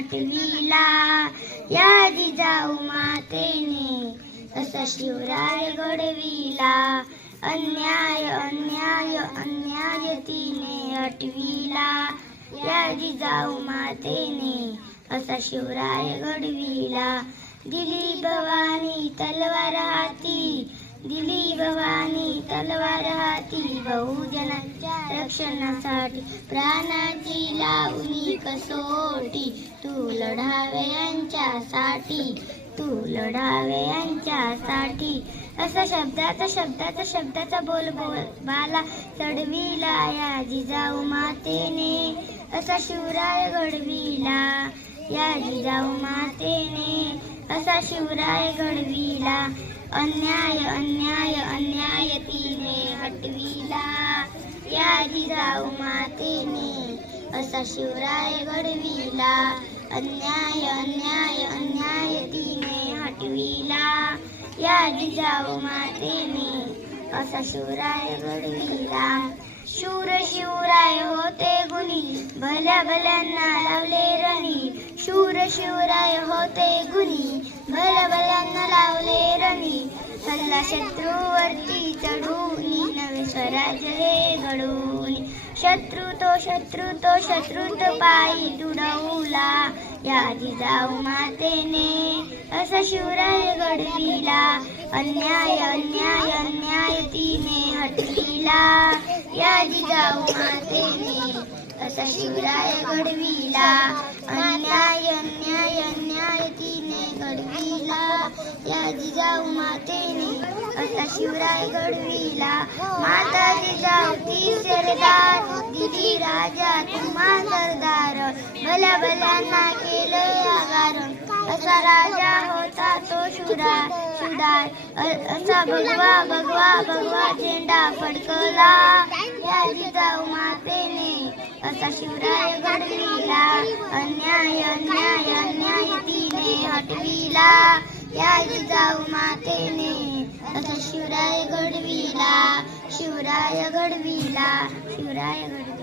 हटविला या जिजाऊ मातेने असा शिवराय घडविला अन्याय अन्याय अन्याय तिने हटविला या जिजाऊ मातेने असा शिवराय घडविला दिली भवानी तलवार हाती दिली भवानी तलवार हाती बहुजनांच्या रक्षणासाठी प्राणाची लावली कसोटी तू लढावे यांच्यासाठी तू लढावे यांच्यासाठी असा शब्दाचा बोल बाला चढविला या जिजाऊ मातेने असा शिवराय घडविला या जिजाऊ मातेने असा शिवराय घडविला अन्याय अन्याय अन्याय तिने हटविला या जिजाऊ मातेने असा शिवराय घडविला अन्याय अन्याय अन्याय तिने हटविला या जिजाऊ मातेने असा शिवराय घडविला शूर शिवराय होते गुणी भल्या भल्यांना लावले रणी शूर शिवराय होते गुणी भल्या भल्यांना लावले रणी हल्ला शत्रूवरती चढूनी नवे स्वराज्य हे घडून शत्रुत पायी तुडवला या जिजाऊ मातेने असा शिवराय घडविला अन्याय अन्याय अन्याय तिने हटविला या जिजाऊ मातेने असा शिवराय घडविला अन्याय अन्याय अन्याय तिने घडविला या जिजाऊ मातेने असा शिवराय घडविला माता जिजाऊ ती सरदार दिली राजा तुम्हा सरदार भल्या भल्यांना केलं आगारण असा राजा होता तो सुदार असा भगवा झेंडा फडकला या जिजाऊ मातेने असा शिवराय घडविला अन्याय अन्याय अन्याय तिने हटविला या जिजाऊ मातेने असा शिवराय घडविला शिवराय घडविला शिवराय घडविला